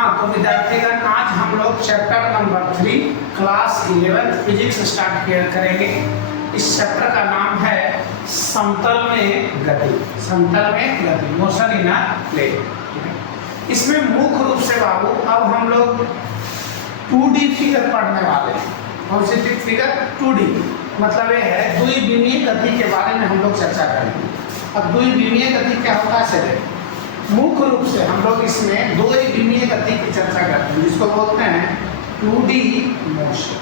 हाँ, तो विद्यार्थीगण आज हम लोग chapter number 3 class 11 physics start करेंगे। इस चैप्टर का नाम है समतल में गति। समतल में गति, मोशन इन अ प्लेन। इसमें मुख्य रूप से बाबू अब हम लोग 2D फिगर पढ़ने वाले हैं। कौन सी फिगर? 2D मतलब ये है द्विविमीय गति के बारे में हम लोग चर्चा करेंगे। अब द्विविमीय गति क्या होता है? मुख्य रूप से हम लोग इसमें द्विविमीय गति की चर्चा करते हैं, जिसको बोलते हैं 2D मोशन।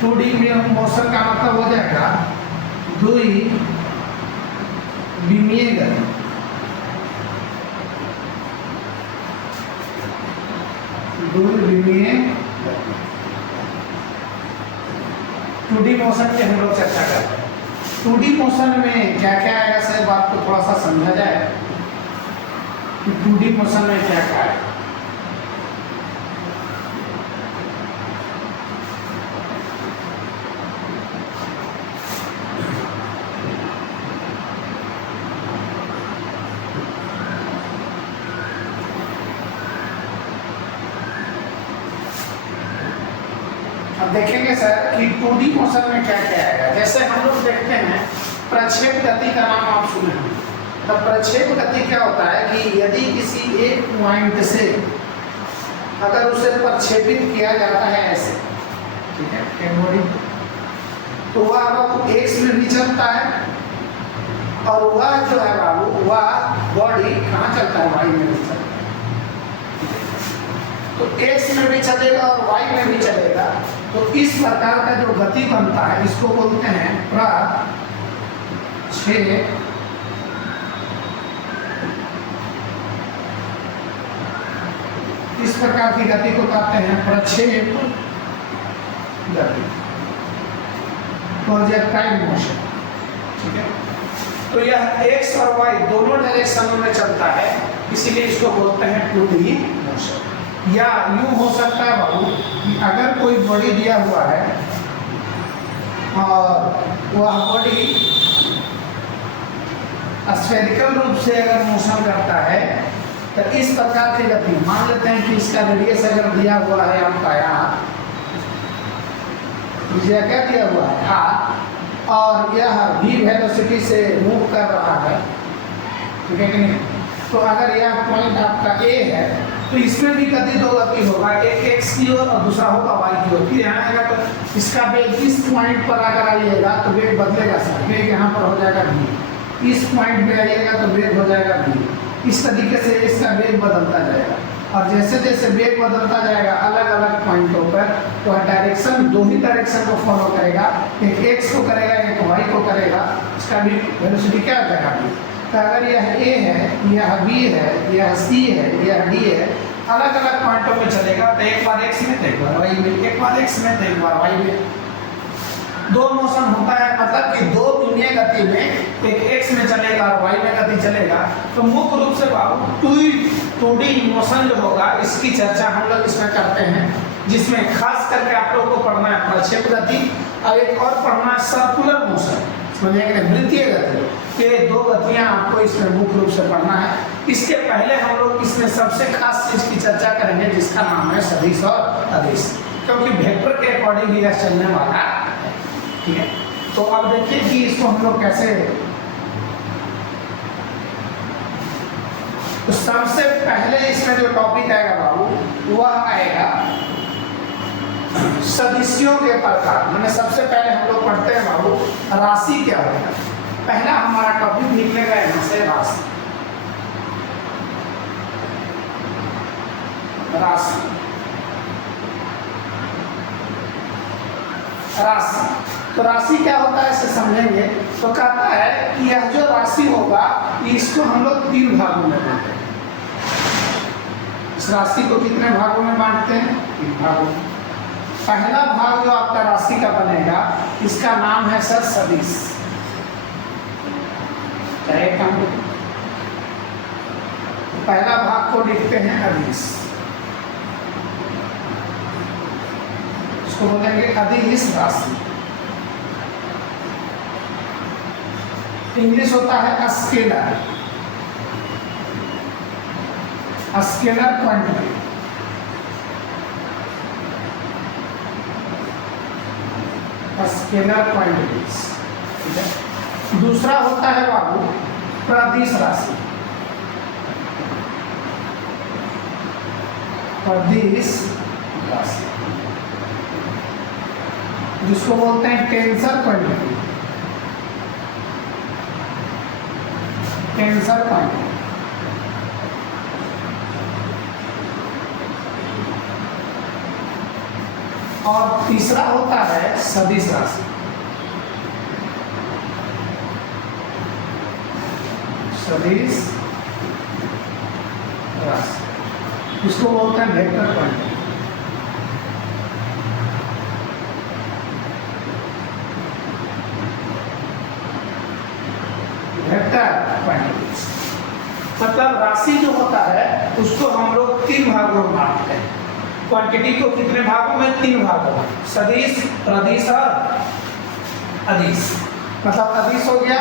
2D मोशन का मतलब हो जाएगा द्विविमीय गति। द्विविमीय गति 2D मोशन की हम लोग चर्चा करते हैं। 2D मोशन में क्या क्या आएगा सर, बात को थोड़ा सा समझा जाए कि 2D मोशन में क्या क्या है। अब देखेंगे सर कि 2D मोशन में क्या क्या आएगा। जैसे हम लोग देखते हैं प्रक्षेप गति का नाम आप सुने हैं। तो प्रक्षेप गति क्या होता है कि यदि किसी एक पॉइंट से अगर उसे प्रक्षेपित किया जाता है ऐसे, ठीक है, एक बॉडी, तो वह अब एक्स में भी चलता है और वह जो है बाबू वह बॉडी कहाँ चलता है? वाई में भी चलता है। तो एक्स में भी चलेगा और वाई में भी चलेगा। तो इस प्रकार का जो गति बनता है इसको बोलते हैं प्रक्षेप। इस प्रकार की गति को कहते हैं प्रक्षेप गति, प्रोजेक्टाइल मोशन। ठीक है, तो यह एक्स और वाई दोनों डायरेक्शनों में चलता है, इसीलिए इसको बोलते हैं 2D मोशन। या यूं हो सकता है बाबू कि अगर कोई बॉडी दिया हुआ है और वह बॉडी स्फेरिकल रूप से अगर मोशन करता है तो इस प्रकार की गति, मान लेते हैं कि इसका रेडियस अगर दिया हुआ है आपका यहाँ, क्या दिया हुआ है r, और यह v वेलोसिटी से मूव कर रहा है, ठीक है कि नहीं? तो अगर यह पॉइंट आपका a है तो इसमें भी गति दो गति होगा, एक x की ओर और दूसरा होगा y की ओर। फिर यहाँ आएगा तो इसका वेग इस पॉइंट पर अगर आइएगा तो वेग बदलेगा सर, वेग यहाँ पर हो जाएगा v। इस पॉइंट पे आइएगा तो वेग हो जाएगा v। इस तरीके से इसका वेग बदलता जाएगा, और जैसे जैसे वेग बदलता जाएगा अलग अलग पॉइंटों पर, तो डायरेक्शन दो ही डायरेक्शन को फॉलो करेगा, एक x को करेगा एक y को करेगा। इसका भी वेलोसिटी क्या हो जाएगा? तो अगर यह a है, यह b है, यह c है, यह d है, अलग अलग पॉइंटों में चलेगा, तो एक बार x में तो एक बार y में, एक बार x में तो एक बार y में। दो मोशन होता है, मतलब कि दो विमीय गति में एक x में चलेगा और y में गति चलेगा। तो मुख्य रूप से बाबू 2D मोशन जो होगा इसकी चर्चा हम लोग इसमें करते हैं, जिसमें खास करके आप लोगों को पढ़ना है प्रक्षेप गति और एक और पढ़ना है सर्कुलर मोशन, समझिएगा, वृत्तीय गति। ये दो गतियां आपको इसमें मुख्य रूप से पढ़ना है। इसके पहले हम लोग इसमें सबसे खास चीज की चर्चा करेंगे जिसका नाम है सदिश और अदिश, क्योंकि वेक्टर के अकॉर्डिंग ही यह चलने वाला है। ठीक है, तो अब देखिए कि इसको हम लोग कैसे, तो सबसे पहले इसमें जो टॉपिक आएगा बाबू वह आएगा सदिशियों के प्रकार। मैंने सबसे पहले हम लोग पढ़ते हैं बाबू राशि क्या होता है। पहला हमारा टॉपिक निकलेगा यहाँ से राशि। राशि राशि तो राशि क्या होता है इसे समझेंगे। तो कहता है कि यह जो राशि होगा इसको हम लोग 3 भागों में बांटते हैं। इस राशि को कितने भागों में बांटते हैं? 3 भागों में। पहला भाग जो आपका राशि का बनेगा इसका नाम है सर सदिश। पहला भाग को लिखते हैं अदिश, इसको बोलेंगे अदिश राशि। इंग्लिश होता है scalar. Scalar quantity, scalar quantities, ठीक है। दूसरा होता है बाबू प्रदिश राशि, प्रदिश राशि, जिसको बोलते हैं टेंसर क्वांटिटी, टेंसर क्वांटिटी। और तीसरा होता है सदिश राशि, सदिश राशि, इसको बोलते हैं वेक्टर क्वांटिटी। वेक्टर क्वांटिटी मतलब राशि जो होता है उसको हम लोग 3 भागों में बांटते हैं। क्वांटिटी को कितने भागों में? 3 भागों में, सदिश, प्रदिश और अदिश। मतलब अदिश हो गया,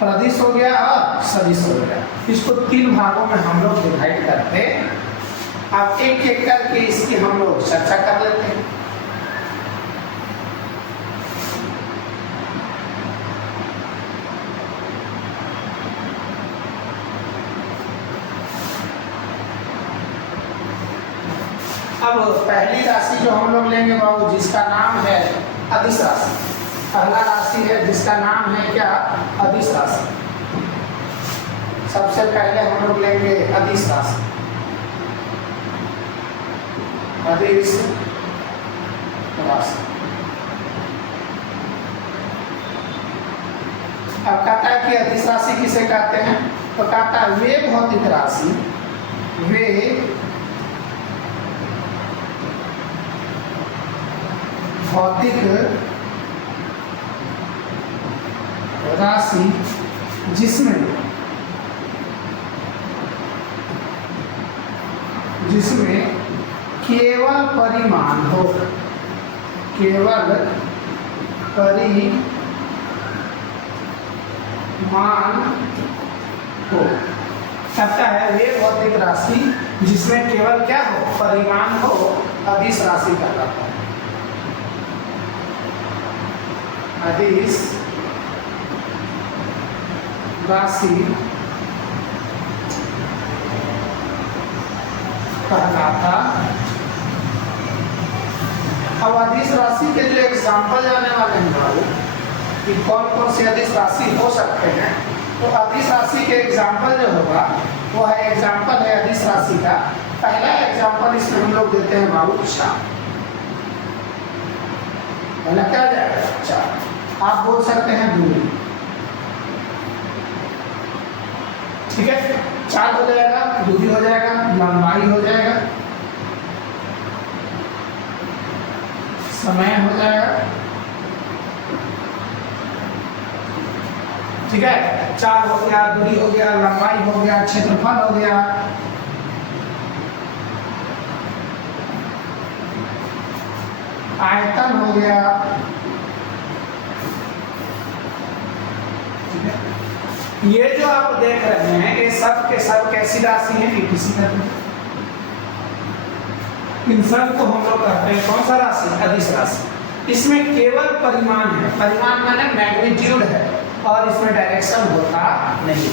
प्रदिश हो गया और सदिश हो गया। इसको 3 भागों में हम लोग डिवाइड करते हैं। अब एक एक करके इसकी हम लोग चर्चा कर लेते हैं। अब पहली राशि जो हम लोग लेंगे बाबू, जिसका नाम है अदिश राशि। पहला राशि है जिसका नाम है क्या? अदिश राशि। सबसे पहले हम लोग लेंगे अदिश राशि, अदिश राशि। अब कहता है कि अदिश राशि किसे कहते हैं? तो कहता है वे भौतिक राशि, वे भौतिक राशि जिसमें केवल परिमाण हो, केवल परिमाण हो। कहता है वे भौतिक राशि जिसमें केवल क्या हो? परिमाण हो, अदिश राशि कहलाता है। अदिश राशि कहलाता। अब अदिश राशि के जो एग्जाम्पल जाने वाले हैं बाबू कि कौन कौन से अदिश राशि हो सकते हैं, तो अदिश राशि के एग्जाम्पल जो होगा वो है, एग्जाम्पल है अदिश राशि का। पहला एग्जाम्पल इसमें हम लोग देते हैं बाबू चार। पहला क्या जाएगा? चार। आप बोल सकते हैं दूरी, ठीक है। चाल हो जाएगा, दूरी हो जाएगा, लंबाई हो जाएगा, समय हो जाएगा, ठीक है। चाल हो गया, दूरी हो गया, लंबाई हो गया, क्षेत्रफल हो गया, आयतन हो गया, ये जो आप देख रहे हैं ये सब के सब कैसी राशि है? किसी तरह इन सब को हम लोग कहते हैं कौन सा राशि? अदिश राशि। इसमें केवल परिमाण है, परिमाण माने मैग्नीट्यूड है, और इसमें डायरेक्शन होता नहीं।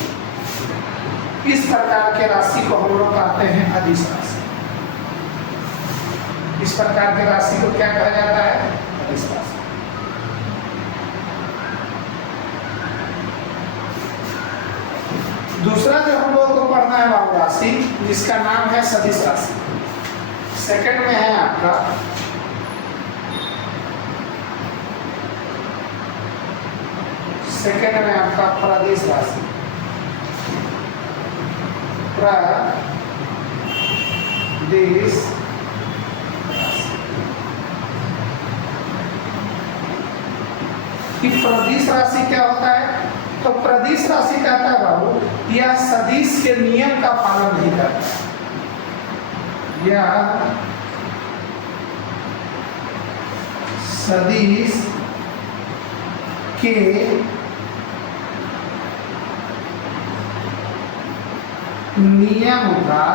इस प्रकार के राशि को हम लोग कहते हैं अदिश राशि। इस प्रकार के राशि को क्या कहा जाता है? अदिश राशि। दूसरा जो हम लोगों को पढ़ना है बाबू राशि, जिसका नाम है सदिश राशि। सेकंड में है आपका प्रदिश राशि। प्रदिश कि प्रदिश राशि क्या होता है? तो प्रदिश राशि कहता है बाबू यह सदिश के नियम का पालन नहीं करता, यह सदिश के नियम का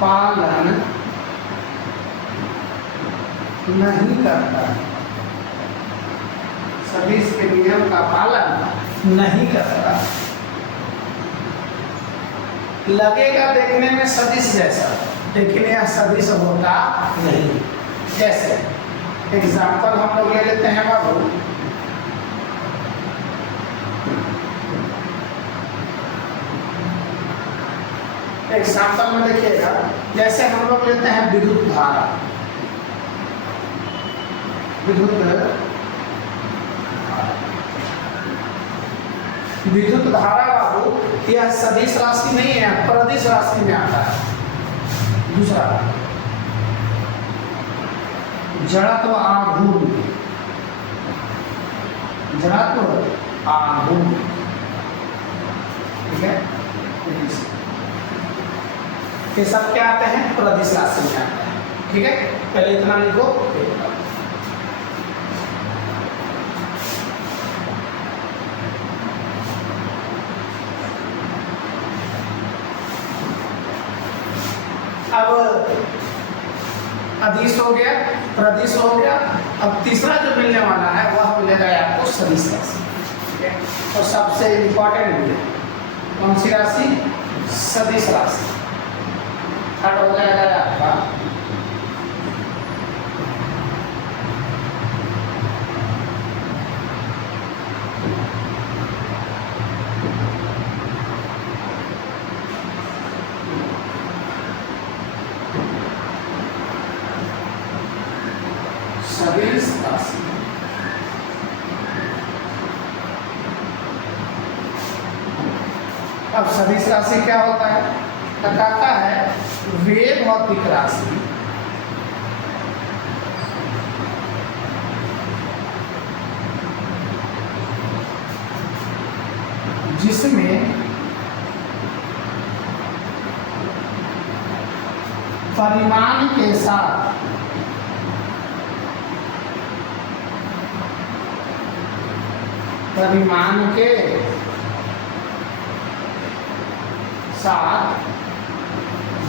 पालन नहीं करता, सदिश के नियम का पालन नहीं करता। लगेगा देखने में सदिश जैसा, लेकिन यह सदिश होता नहीं। जैसे एग्जाम्पल हम लोग ले लेते हैं बाबू, एग्जाम्पल में देखिएगा, जैसे हम लोग लेते हैं विद्युत धारा, विद्युत धारा बाबू यह सदिश राशि नहीं है, प्रदिश राशि में आता है। दूसरा जड़त्व आघूर्ण, जड़त्व आघूर्ण, ठीक है, ये सब क्या आते हैं, प्रदिश राशि में आते हैं। ठीक है, पहले इतना लिखो। अब अदिश हो गया, प्रदिश हो गया, अब तीसरा जो मिलने वाला है वह मिलेगा आपको सदिश राशि। ठीक है, और सबसे इम्पोर्टेंट मिले कौन सी राशि, सदिश राशि। थर्ड हो जाएगा आपका सदिश राशि। अब सदिश राशि क्या होता है, कहता है वे भौतिक राशि जिसमें परिमाण के साथ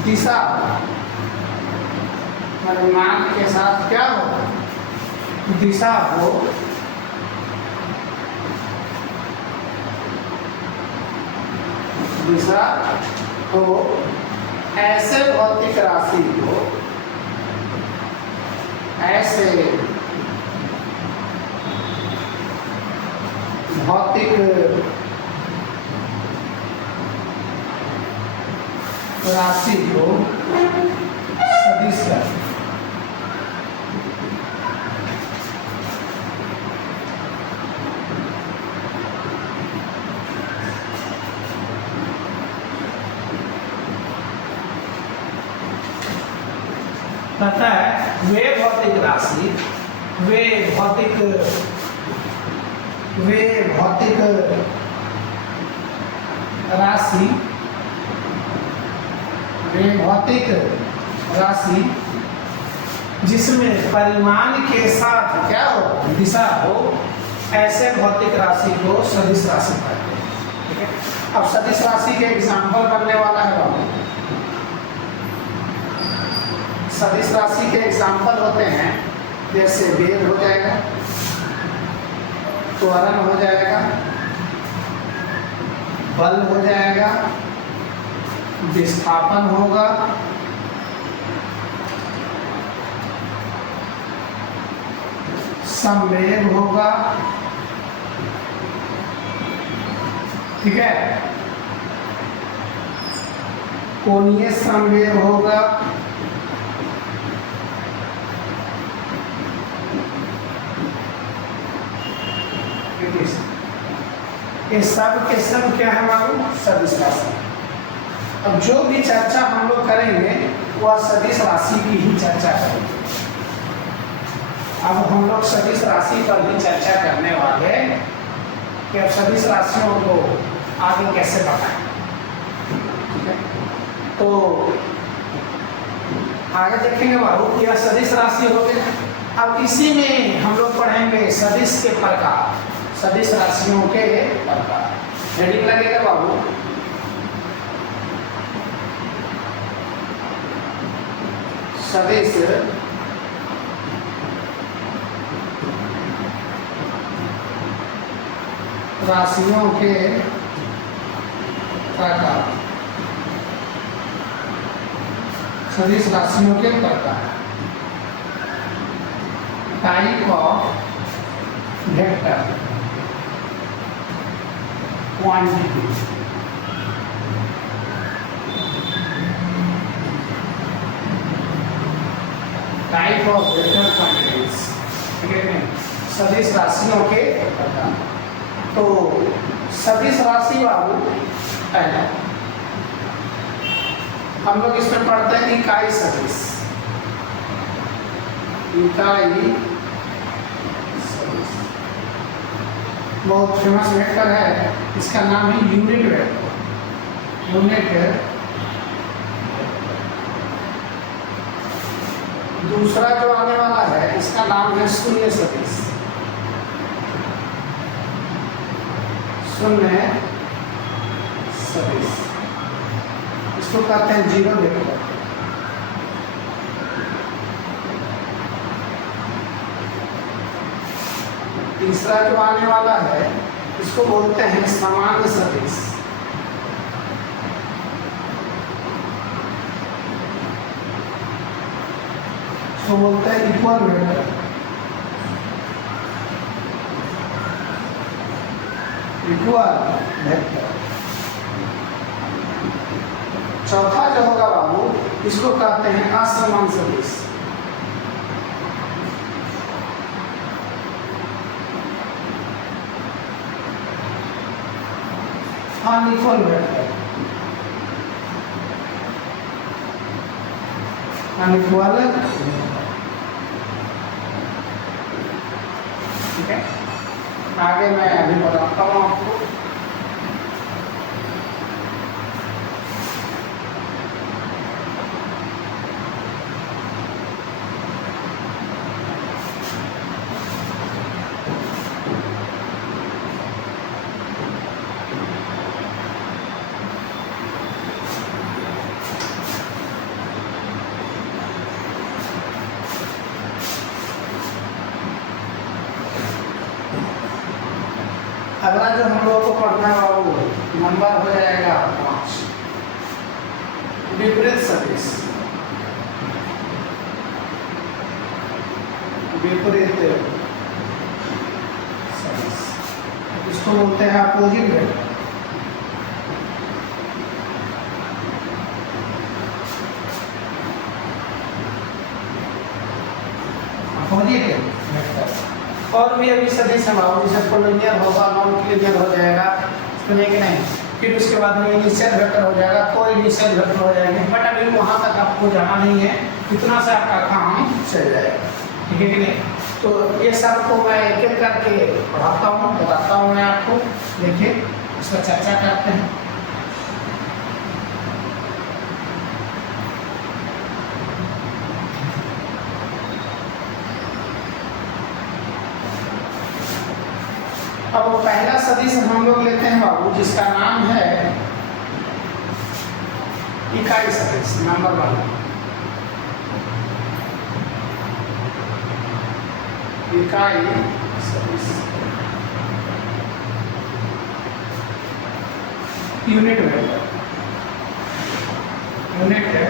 दिशा, परिमाण के साथ क्या हो, दिशा हो, दिशा हो, ऐसे भौतिक राशि को, ऐसे भौतिक राशि को सदिश राशि। कहता है वे भौतिक राशि, वे भौतिक राशि, वे भौतिक राशि जिसमें परिमाण के साथ क्या हो, दिशा हो, ऐसे भौतिक राशि को सदिश राशि कहते हैं। ठीक है, अब सदिश राशि के एग्जाम्पल बनने वाला है बाबू। सदिश राशि के एग्जाम्पल होते हैं जैसे वेग हो जाएगा, त्वरण हो जाएगा, बल हो जाएगा, विस्थापन होगा, संवेग होगा। ठीक है, कोणीय संवेग होगा, ये सब के सब क्या है मालूम, सदिश राशि। अब जो भी चर्चा हम लोग करेंगे वह सदिश राशि की ही चर्चा करेंगे। अब हम लोग सदिश राशि पर भी चर्चा करने वाले कि अब सदिश राशियों को आगे कैसे बताएं। ठीक है, तो आगे देखेंगे बाबू यह सदिश राशि हो गई। अब इसी में हम लोग पढ़ेंगे सदिश के प्रकार, सदिश राशियों के प्रकार। हेडिंग लगेगा बाबू सदिश राशियों के प्रकार, सदिश राशियों के प्रकार, type of vector quantity, type of vector quantities, ठीक है। सदिश राशियों के प्रकार, तो सदिश राशि बाबू पहला हम लोग इसमें पढ़ते हैं इकाई सदिश, इकाई सदिश बहुत फेमस वेक्टर है, इसका नाम है यूनिट वेक्टर, यूनिट। दूसरा जो आने वाला है इसका नाम है शून्य सदिश, शून्य सदिश, इसको कहते हैं जीरो वेक्टर। तीसरा जो आने वाला है इसको बोलते हैं सामान्य सदिश, इसको बोलते हैं इक्वल वेक्टर, इक्वल वेक्टर। चौथा जो होगा बाबू इसको कहते हैं असमान सदिश, अनइक्वल वेक्टर, अनइक्वल, ठीक है। आगे मैं अभी बताता हूँ आपको। अगला जो हम लोग को पढ़ना है वो नंबर हो जाएगा 5, विपरीत सदिश, विपरीत सदिश, इसको बोलते हैं अपोजिट वेक्टर, अपोजिट वेक्टर। और भी अभी सदिश है बाबू, जैसे कोलिनियर होगा, नॉन कोलिनियर हो जाएगा, सुनिए कि नहीं, फिर उसके बाद में इनिशियल वेक्टर हो जाएगा, कोई इनिशियल वेक्टर हो जाएंगे, बट अभी वहाँ तक आपको जाना नहीं है, इतना से आपका काम चल जाएगा, ठीक है कि नहीं। तो ये सब को मैं एक एक करके पढ़ाता हूँ, बताता हूँ मैं आपको, देखिए इसका चर्चा करते हैं। अब पहला सदिश हम लोग लेते हैं बाबू, जिसका नाम है इकाई सदिश, नंबर 1, इकाई सदिश, यूनिट वेक्टर, यूनिट है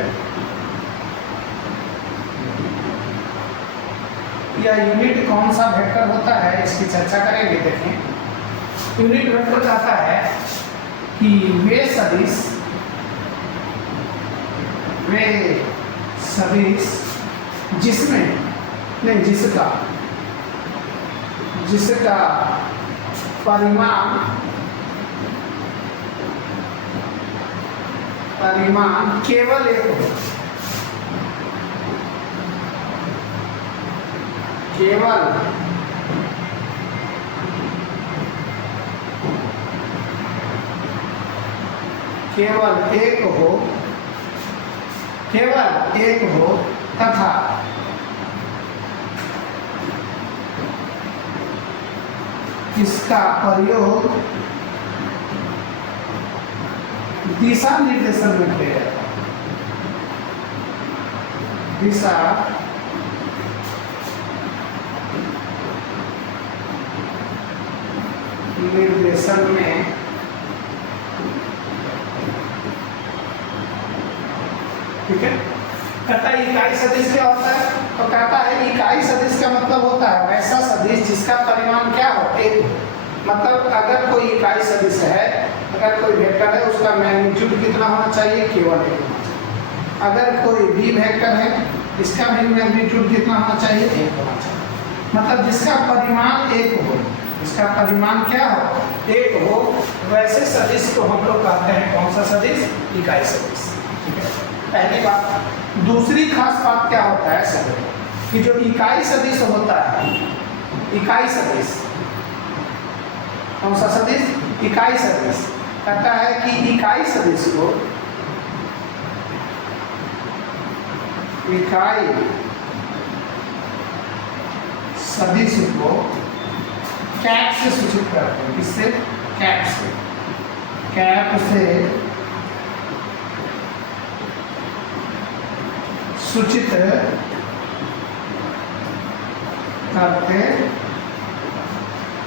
या यूनिट कौन सा वेक्टर होता है इसकी चर्चा करेंगे। देखें, यूनिट वेक्टर कहता है कि वे सदिश जिसमें नहीं जिसका परिमाण केवल एक हो, केवल एक हो तथा इसका प्रयोग दिशा निर्देशन में किया जाता है। दिशा निर्देशन में ठीक है। कहता है इकाई सदिश क्या होता है, तो कहता है इकाई सदिश का मतलब होता है वैसा सदिश जिसका परिमाण क्या हो, एक। मतलब अगर कोई इकाई सदिश है, अगर कोई वेक्टर है, उसका मैग्नीट्यूड कितना होना चाहिए, केवल एक होना चाहिए। अगर कोई बी वेक्टर है, इसका भी मैग्नीट्यूड कितना होना चाहिए, एक होना चाहिए। मतलब जिसका परिमाण एक हो, इसका परिमाण क्या हो, एक हो, वैसे सदिश को हम लोग कहते हैं कौन सा सदिश, इकाई सदिश। ठीक है, पहली बात। दूसरी खास बात क्या होता है सदिश कि जो इकाई सदिश होता है, इकाई सदिश कौन सा सदिश, इकाई सदिश, कहता है कि इकाई सदिश को, इकाई सदिश को कैप से सूचित करते हैं। किससे, कैप से, कैप से सूचित करते।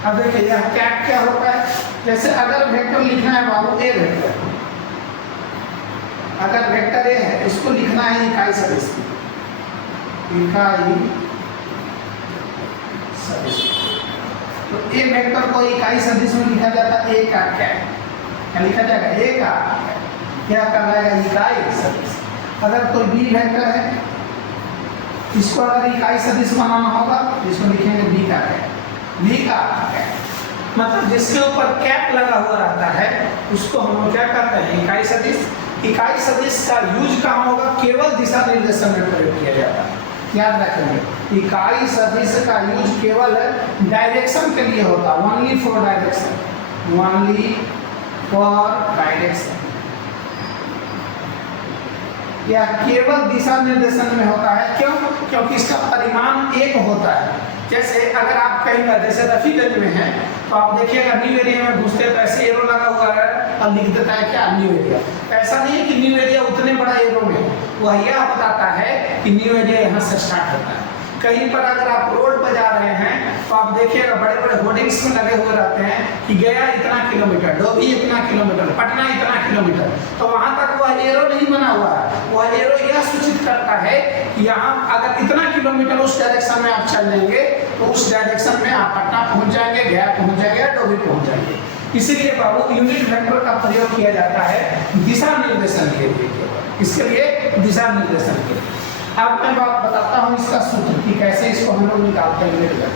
अब देखिए यह कैप क्या होता है, जैसे अगर वेक्टर लिखना है बाबू ए वेक्टर, अगर वेक्टर ए है, इसको लिखना है इकाई सदिश की, इकाई सदिश। तो ए वेक्टर को इकाई सदिश में लिखा जाता है ए का कैप, क्या लिखा जाएगा, ए का क्या कहलाएगा, इकाई सदिश। अगर कोई बी वेक्टर है, इसको अगर इकाई सदिश बनाना होगा, इसको लिखेंगे बी का कैप, बी का कैप। मतलब जिसके ऊपर कैप लगा हुआ रहता है उसको हम लोग क्या कहते हैं, इकाई सदिश। इकाई सदिश का यूज कहाँ होगा, केवल दिशा निर्देशन में प्रयोग किया जाता है। याद रखेंगे, इकाई सदिश का यूज केवल डायरेक्शन के लिए होता है, only for direction, only for direction. यह केवल दिशा निर्देशन में होता है। क्यों, क्योंकि इसका परिमाण एक होता है। जैसे अगर आप कहीं पर, जैसे रफीगंज में है, तो आप देखिएगा न्यू एरिया में घुसते तो ऐसे एरो लगा हुआ है और लिख देता है क्या, न्यू एरिया। ऐसा नहीं है कि न्यू एरिया उतने बड़ा एरो में है, वह यह बताता है कि न्यू एरिया यहाँ से स्टार्ट होता है। कहीं पर अगर आप रोड पर जा रहे हैं तो आप देखिएगा बड़े बड़े होर्डिंग्स में लगे हुए रहते हैं कि गया इतना किलोमीटर, डोभी इतना किलोमीटर, पटना इतना किलोमीटर। तो वहां तक वह एरो नहीं बना हुआ है, वह एरो यह सूचित करता है कि यहाँ अगर इतना किलोमीटर उस डायरेक्शन में आप चल लेंगे तो उस डायरेक्शन में आप पटना पहुंच जाएंगे, गया पहुंच जाएंगे, डोभी पहुंच जाएंगे। इसीलिए बाबू यूनिट वेक्टर का प्रयोग किया जाता है दिशा निर्देशन के लिए, इसके लिए दिशा निर्देशन के लिए। अब मैं बात बताता हूँ इसका सूत्र कि कैसे इसको हम लोग निकालते हैं यूनिट वेक्टर।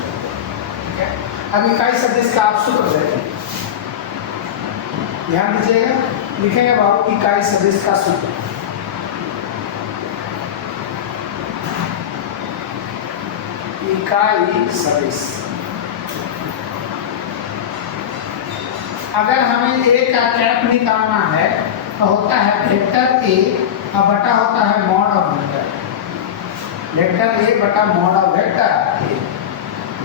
ठीक है, अब इकाई सदिश का आप सूत्र देखें, ध्यान दीजिएगा, लिखेंगे बाबू इकाई सदिश का सूत्र। इकाई सदिश, अगर हमें ए का कैप निकालना है तो होता है वेक्टर ए और बटा होता है mod of vector, vector A बटा mod of vector A,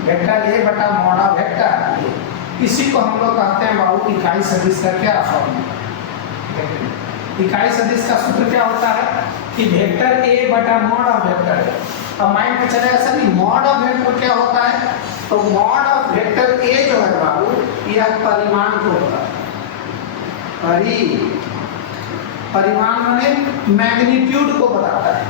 vector A बटा मॉड ऑफ वेक्टर ए। इसी को हम लोग कहते हैं बाबू इकाई सदिश का क्या फॉर्मूला। इकाई सदिश का सूत्र क्या होता है कि वेक्टर ए बटा मॉड ऑफ वेक्टर ए। अब माइंड में चलेगा सभी मॉड ऑफ वेक्टर क्या होता है, तो मॉड ऑफ वेक्टर ए जो है बाबू यह परिमाण को बताता है, परिमाण माने मैग्नीट्यूड को बताता है।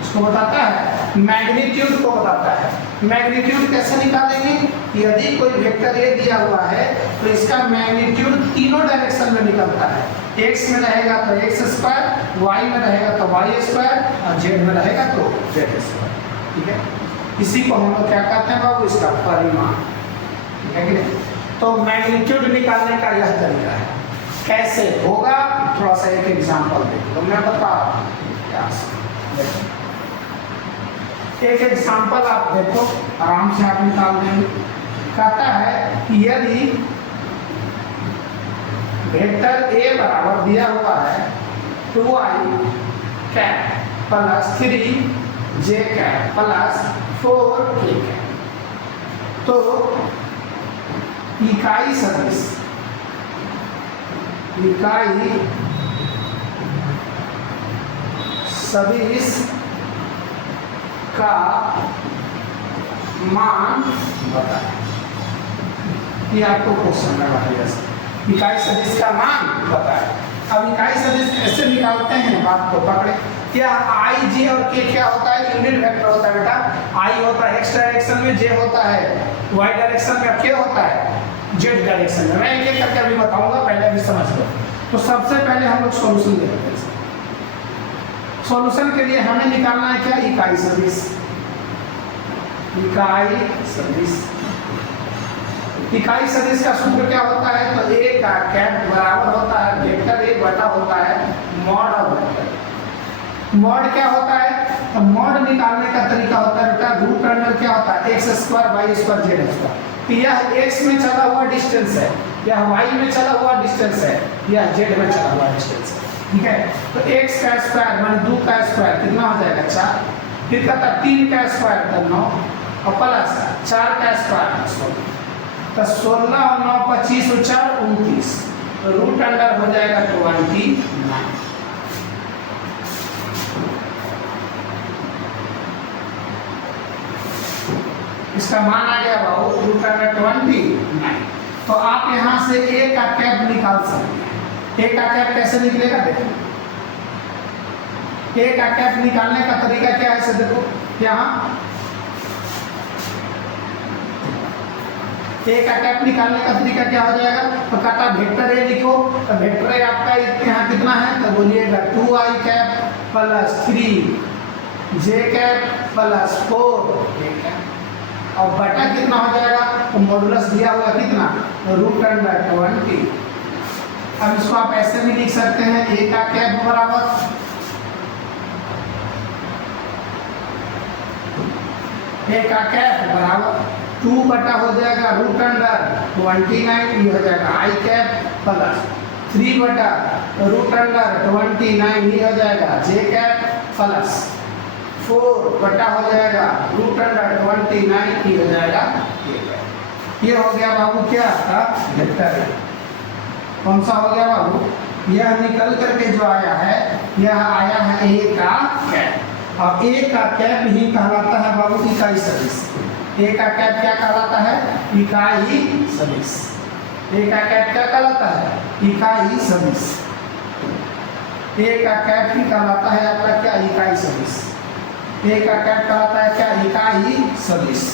इसको बताता है, मैग्नीट्यूड को बताता है। मैग्नीट्यूड कैसे निकालेंगे, यदि कोई वेक्टर ए दिया हुआ है तो इसका मैग्नीट्यूड तीनों डायरेक्शन में निकलता है। एक्स में रहेगा तो एक्स स्क्वायर, वाई में रहेगा तो वाई स्क्वायर और जेड में रहेगा तो जेड स्क्वायर। ठीक है, इसी को हम लोग क्या कहते हैं बाबू, इसका परिमाण। ठीक है कि नहीं, तो मैग्नीट्यूड निकालने का यह तरीका है। कैसे होगा, थोड़ा सा एक एग्जाम्पल देखो, तो मैं बता रहा हूँ। एक एग्जाम्पल आप देखो, आराम से आप निकाल देंगे। कहता है कि यदि वेक्टर ए बराबर दिया हुआ है 2i cap plus 3j cap plus 4k cap, तो इकाई सदिश इकाई सदिश का मान बताएं। ये आपको क्वेश्चन लगा है, इकाई सदिश का मान बताएं। अब इकाई सदिश कैसे निकालते हैं, बात को पकड़े। क्या आई जे और के क्या होता है, यूनिट वेक्टर होता है बेटा। आई होता है एक्स डायरेक्शन में, जे होता है वाई डायरेक्शन में, के होता है जेड डायरेक्शन में। मैं एक एक करके अभी बताऊंगा, पहले अभी समझ लो। तो सबसे पहले हम लोग सॉल्यूशन देखते हैं। सॉल्यूशन के लिए हमें निकालना है क्या, इकाई सदिश। इकाई सदिश, इकाई सदिश का सूत्र क्या होता है, तो ए का कैप बराबर होता है वेक्टर ए बटा होता है मॉड ऑफ वेक्टर। मॉड क्या होता है, तो मॉड निकालने का तरीका होता है बेटा, रूट अंडर क्या होता है x square y square z square. तो यह एक्स में चला हुआ डिस्टेंस है, यह वाई में चला हुआ डिस्टेंस है, यह जेड में चला हुआ डिस्टेंस है। ठीक है, तो एक्स का स्क्वायर माने 2 का स्क्वायर कितना हो जाएगा 4, फिर कहता 3 का स्क्वायर तो 9 और प्लस 4 का स्क्वायर 16, तो 16 और 9 25 और 4 29, तो रूट अंडर हो जाएगा 29। इसका मान आ गया बाबू रूट अंडर 29। तो आप यहाँ से ए का कैप निकाल सकते हैं। ए का कैप कैसे निकलेगा देखो, ए का कैप निकालने का तरीका क्या है, देखो यहाँ ए का कैप निकालने का तरीका क्या हो जाएगा, तो कहता वेक्टर ए लिखो, तो वेक्टर ए आपका यहाँ कितना है, तो बोलिएगा 2i कैप प्लस 3 जे कैप प्लस 4 और बटा कितना हो जाएगा, तो मॉडुलस दिया हुआ कितना, तो रूट अंडर 20। अब इसको आप ऐसे भी लिख सकते हैं, ए का कैप बराबर ए का कैप बराबर 2 बटा हो जाएगा रूट अंडर 29, ये हो जाएगा आई कैप प्लस 3 बटा रूट अंडर 29, ये हो जाएगा जे कैप प्लस 4 बटा हो जाएगा रूट अंडर 29, ये हो जाएगा ये हो गया बाबू क्या था वेक्टर। कौन सा हो गया बाबू, यह निकल करके जो आया है, यह आया है ए का कैप। अब ए का कैप ही कहलाता है बाबू इकाई सदिश। ए का कैप क्या कहलाता है, इकाई सदिश। ए का कैप क्या कहलाता है, इकाई सदिश। ए का कैप ही कहलाता है आपका क्या, इकाई सदिश। ए का कैप कहलाता है क्या, इकाई सदिश।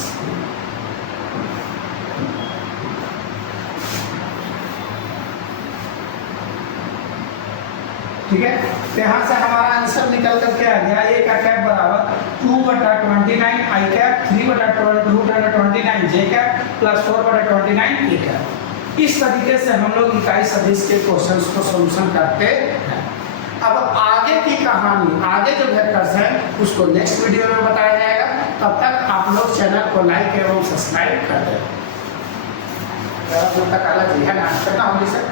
ठीक है, तो यहाँ से हमारा आंसर निकल कर के आ गया, ए का कैप बराबर 2 बटा 29 आई कैप, 3 बटा रूट अंडर 29 जे कैप प्लस 4 बटा 29 ए कैप। इस तरीके से हम लोग इकाई सदिश के क्वेश्चंस को सॉल्यूशन करते हैं। अब आगे की कहानी, आगे जो वेक्टर्स हैं उसको नेक्स्ट वीडियो में बताया जाएगा। तब तक आप लोग चैनल को लाइक एवं सब्सक्राइब कर दें। तक अलग है ना, करना होगी सर।